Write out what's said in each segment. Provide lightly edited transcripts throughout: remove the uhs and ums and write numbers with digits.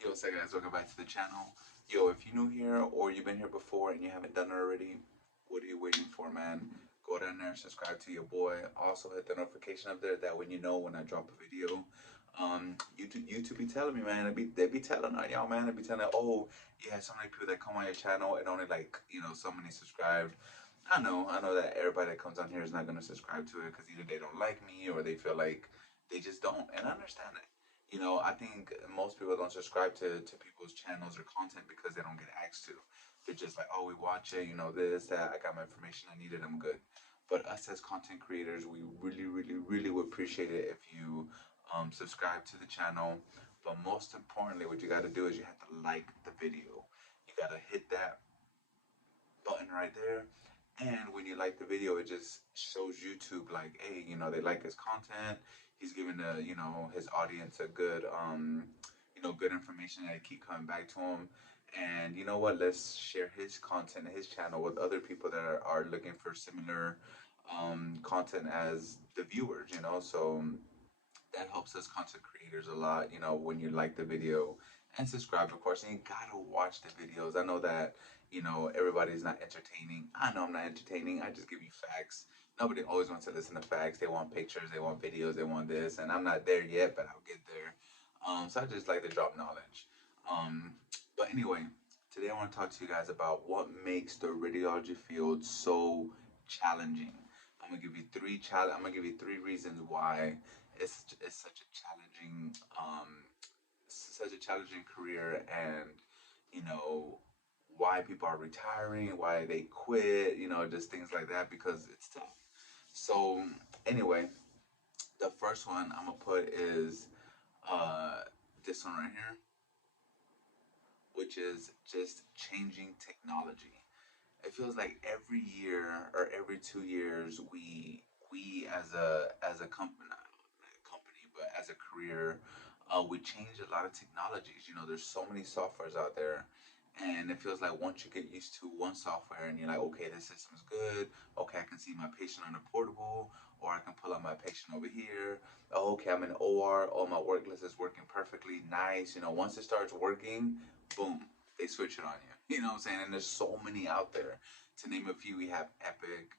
Yo, what's up, guys? Welcome back to the channel. Yo, if you're new here or you've been here before and you haven't done it already, what are you waiting for, man? Go down there, subscribe to your boy. Also, hit the notification up there that when you know when I drop a video. YouTube be telling me, man. They be telling on y'all, man. They be telling, oh, you have so many people that come on your channel and only like so many subscribed. I know that everybody that comes on here is not gonna subscribe to it because either they don't like me or they feel like they just don't, and I understand it. I think most people don't subscribe to people's channels or content because they don't get asked to. They're just like, oh, we watch it, this, that, I got my information I needed, I'm good. But us as content creators, we really, really, really would appreciate it if you subscribe to the channel. But most importantly, what you got to do is you have to like the video. You got to hit that button right there. And when you like the video, it just shows YouTube like, hey, they like his content. He's giving his audience a good good information that keep coming back to him. And you know what? Let's share his content and his channel with other people that are looking for similar content as the viewers. So that helps us content creators a lot, when you like the video and subscribe, of course. And you gotta watch the videos. I know that, everybody's not entertaining. I know I'm not entertaining. I just give you facts. Nobody always wants to listen to facts. They want pictures, they want videos, they want this. And I'm not there yet, but I'll get there. So I just like to drop knowledge. Um, but anyway, today I want to talk to you guys about what makes the radiology field so challenging. I'm gonna give you three reasons why it's such a challenging career, and you know why people are retiring, why they quit, just things like that because it's tough. So anyway, the first one I'm gonna put is uh, this one right here, which is just changing technology. It feels like every year or every 2 years we as a company, not a company, but as a career, we change a lot of technologies. There's so many softwares out there, and it feels like once you get used to one software and you're like, okay, this system's good. Okay, I can see my patient on a portable, or I can pull up my patient over here. Oh, okay, I'm in OR. Oh, my work list is working perfectly. Nice. Once it starts working, boom, they switch it on you. You know what I'm saying? And there's so many out there. To name a few, we have Epic,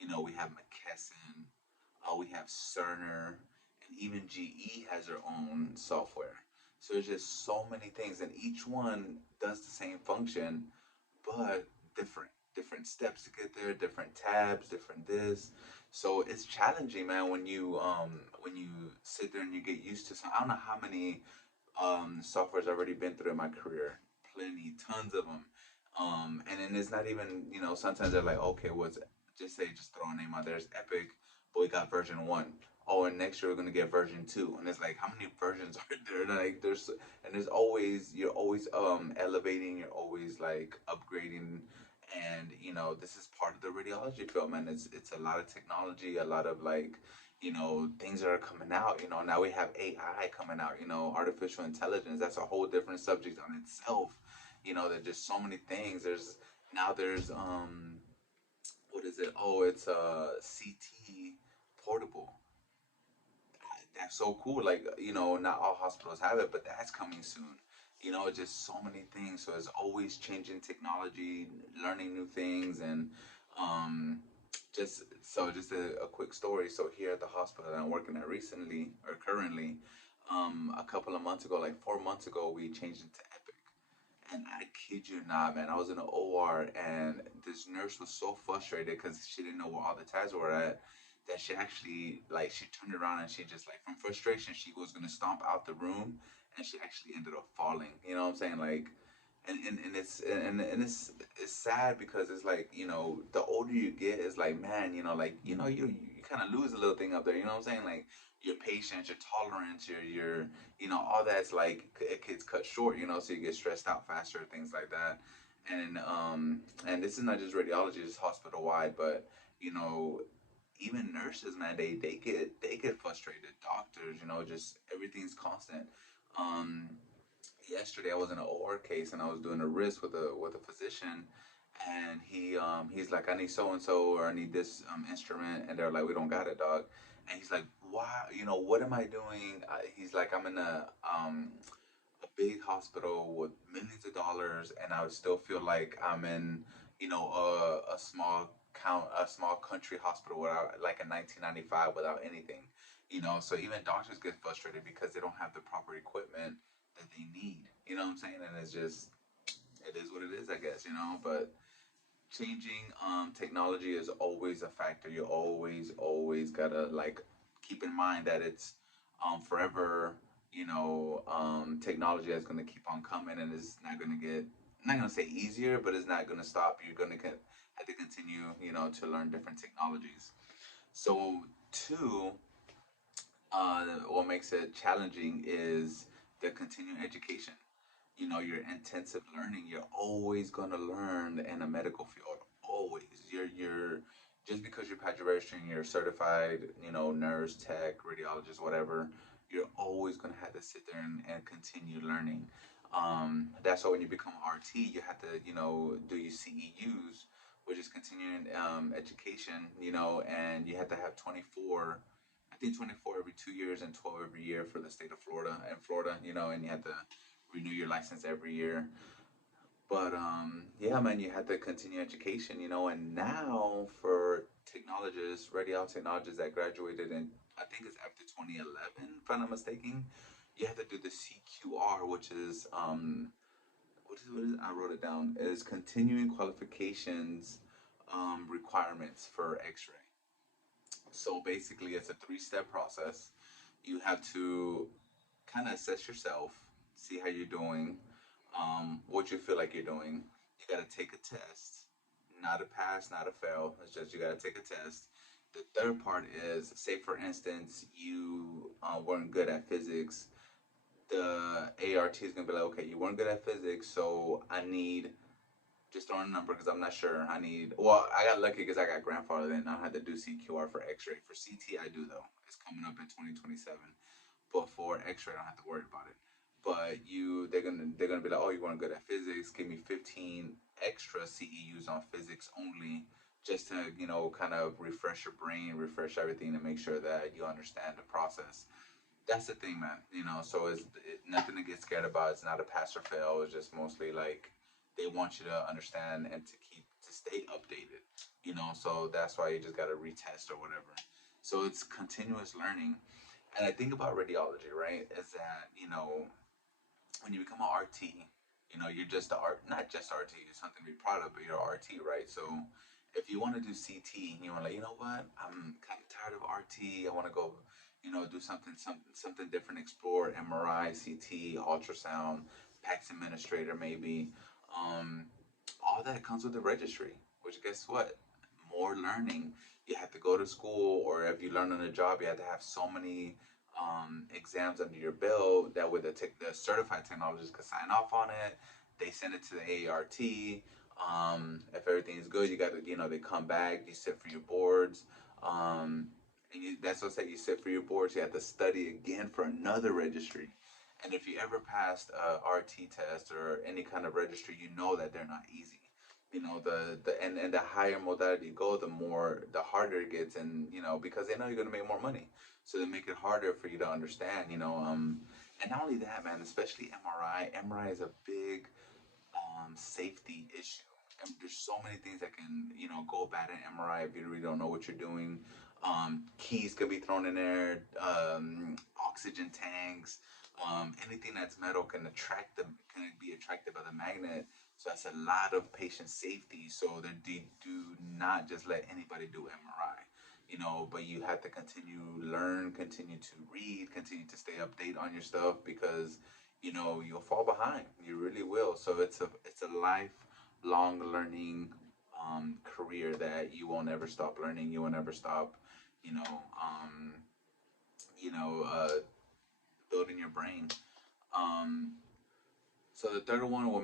we have McKesson, we have Cerner, and even GE has their own software. So there's just so many things, and each one does the same function, but different steps to get there, different tabs, different this. So it's challenging, man, when you sit there and you get used to some. I don't know how many softwares I've already been through in my career. Plenty, tons of them. And then it's not even, sometimes they're like, okay, just throw a name out there. It's Epic, but we got version 1. Oh, and next year we're gonna get version 2. And it's like, how many versions are there? Like, there's always, you're always elevating, you're always like upgrading. And this is part of the radiology field, man. It's a lot of technology, a lot of like things that are coming out. Now we have AI coming out, artificial intelligence. That's a whole different subject on itself. There's just so many things. There's what is it? Oh, it's a CT portable. That's so cool. Like, not all hospitals have it, but that's coming soon. Just so many things. So it's always changing technology, learning new things, and um, just a quick story. So here at the hospital that I'm working at recently or currently, a couple of months ago, like 4 months ago, we changed into Epic. And I kid you not, man, I was in the OR and this nurse was so frustrated because she didn't know where all the tabs were at, that she actually, like, she turned around and she just, like, from frustration, she was going to stomp out the room, and she actually ended up falling. You know what I'm saying? Like, and it's sad because it's like, the older you get, it's like, man, like, you kind of lose a little thing up there. You know what I'm saying? Like, your patience, your tolerance, your all that's like it gets cut short. So you get stressed out faster, things like that. And this is not just radiology, it's hospital wide, but you know even nurses, man, they get frustrated. Doctors, just everything's constant. Um, Yesterday I was in an OR case and I was doing a risk with a physician, and he's like, I need so and so, or I need this instrument, and they're like, we don't got it, dog. And he's like, why? What am I doing? He's like, I'm in a big hospital with millions of dollars, and I would still feel like I'm in, a small country hospital without, like in 1995, without anything. So even doctors get frustrated because they don't have the proper equipment that they need. You know what I'm saying? And it's just, it is what it is, I guess. But changing technology is always a factor. You always gotta like keep in mind that it's forever, technology that's gonna keep on coming, and it's not gonna get, I'm not gonna say easier, but it's not gonna stop. You're gonna have to continue, to learn different technologies. So two, what makes it challenging is the continuing education. Your intensive learning. You're always going to learn in a medical field. Always. You're just because you passed your registry and you're certified, nurse, tech, radiologist, whatever. You're always going to have to sit there and continue learning. That's why when you become RT, you have to, do your CEUs, which is continuing education, and you have to have 24, I think 24 every 2 years and 12 every year for the state of Florida. And Florida, and you have to renew your license every year. But yeah, man, you had to continue education, and now for technologists, radiology technologists that graduated in, I think it's after 2011, if I'm not mistaken, you have to do the CQR, which is what is I wrote it down, is continuing qualifications requirements for X-ray. So basically, it's a three-step process. You have to kind of assess yourself, see how you're doing, what you feel like you're doing. You got to take a test, not a pass, not a fail. It's just you got to take a test. The third part is, say for instance, you weren't good at physics. The ART is gonna be like, okay, you weren't good at physics, so I need, just throwing a number because I'm not sure. Well, I got lucky because I got grandfathered in. I don't have to do CQR for X-ray. For CT, I do though. It's coming up in 2027. But for X-ray, I don't have to worry about it. But they're gonna be like, oh, you weren't good at physics. Give me 15 extra CEUs on physics only, just to kind of refresh your brain, refresh everything, to make sure that you understand the process. That's the thing, man. So nothing to get scared about. It's not a pass or fail. It's just mostly like they want you to understand and to stay updated. So that's why you just gotta retest or whatever. So it's continuous learning. And I think about radiology, right? Is that when you become an RT, you're just a art, not just RT. It's something to be proud of, but you're RT, right? So if you want to do CT, you want to, like, you know what? I'm kind of tired of RT. I want to go, do something different. Explore MRI, CT, ultrasound, PACS administrator, maybe. Um, all that comes with the registry. Which, guess what? More learning. You have to go to school, or if you learn on the job, you have to have so many exams under your belt that with the certified technologists could sign off on it. They send it to the ART. If everything is good, you got to, they come back. You sit for your boards. And that's what I say. You sit for your boards. You have to study again for another registry. And if you ever passed a RT test or any kind of registry, you know that they're not easy. And the higher modality you go, the harder it gets, and because they know you're gonna make more money, so they make it harder for you to understand. And not only that, man, especially MRI. MRI is a big safety issue. And there's so many things that can, go bad in MRI if you really don't know what you're doing. Keys could be thrown in there, oxygen tanks, anything that's metal can be attracted by the magnet. So that's a lot of patient safety. So they do not just let anybody do MRI. But you have to continue learn, continue to read, continue to stay update on your stuff, because you'll fall behind. You really will. So it's a lifelong learning career that you won't ever stop learning. You won't ever stop, you know, um, you know, uh, building your brain. Um, so the third one, what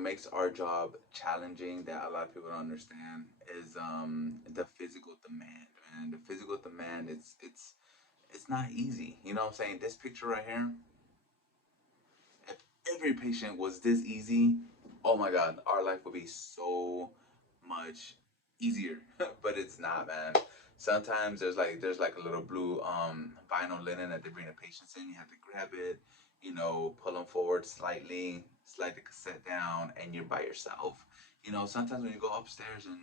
makes our job challenging that a lot of people don't understand is the physical demand. Man, the physical demand. It's not easy. You know what I'm saying? This picture right here, if every patient was this easy, oh my God, our life would be so much easier. But it's not, man. Sometimes there's like a little blue vinyl linen that they bring the patients in. You have to grab it. pull them forward slightly, slide the cassette down, and you're by yourself. Sometimes when you go upstairs and,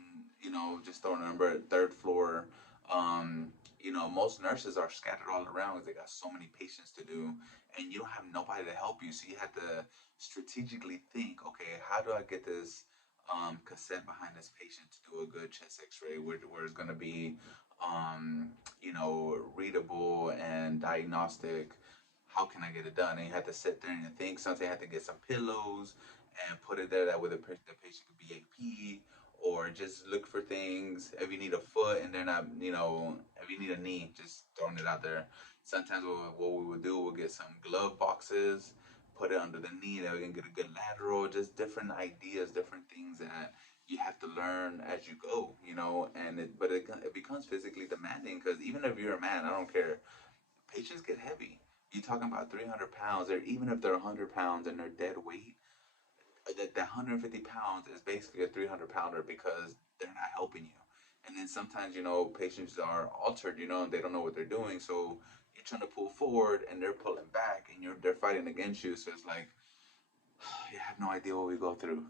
just don't remember, third floor, um, most nurses are scattered all around because they got so many patients to do, and you don't have nobody to help you. So you have to strategically think, okay, how do I get this cassette behind this patient to do a good chest X-ray where it's going to be, readable and diagnostic. How can I get it done? And you have to sit there and think. Sometimes you have to get some pillows and put it there that way the patient could be AP, or just look for things. If you need a foot and they're not, if you need a knee, just throwing it out there. Sometimes what we would do, we'll get some glove boxes, put it under the knee, that we can get a good lateral. Just different ideas, different things that you have to learn as you go, and it becomes physically demanding because even if you're a man, I don't care, patients get heavy. You're talking about 300 pounds, or even if they're 100 pounds and they're dead weight, that 150 pounds is basically a 300 pounder because they're not helping you. And then sometimes, patients are altered, and they don't know what they're doing. So you're trying to pull forward and they're pulling back and they're fighting against you. So it's like, you have no idea what we go through.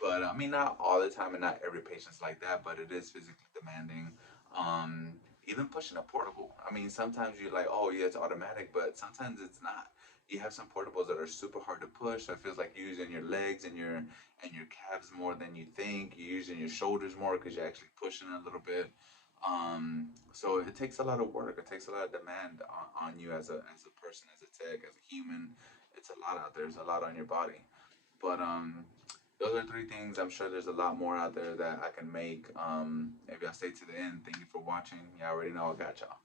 But I mean, not all the time, and not every patient's like that. But it is physically demanding. Um, Even pushing a portable. I mean, sometimes you're like, oh yeah, it's automatic, but sometimes it's not. You have some portables that are super hard to push. So it feels like you're using your legs and your calves more than you think. You're using your shoulders more because you're actually pushing a little bit. So it takes a lot of work. It takes a lot of demand on you as a person, as a tech, as a human. It's a lot out there. There's a lot on your body. But those are three things. I'm sure there's a lot more out there that I can make. Maybe I'll stay to the end. Thank you for watching. You already know I got y'all.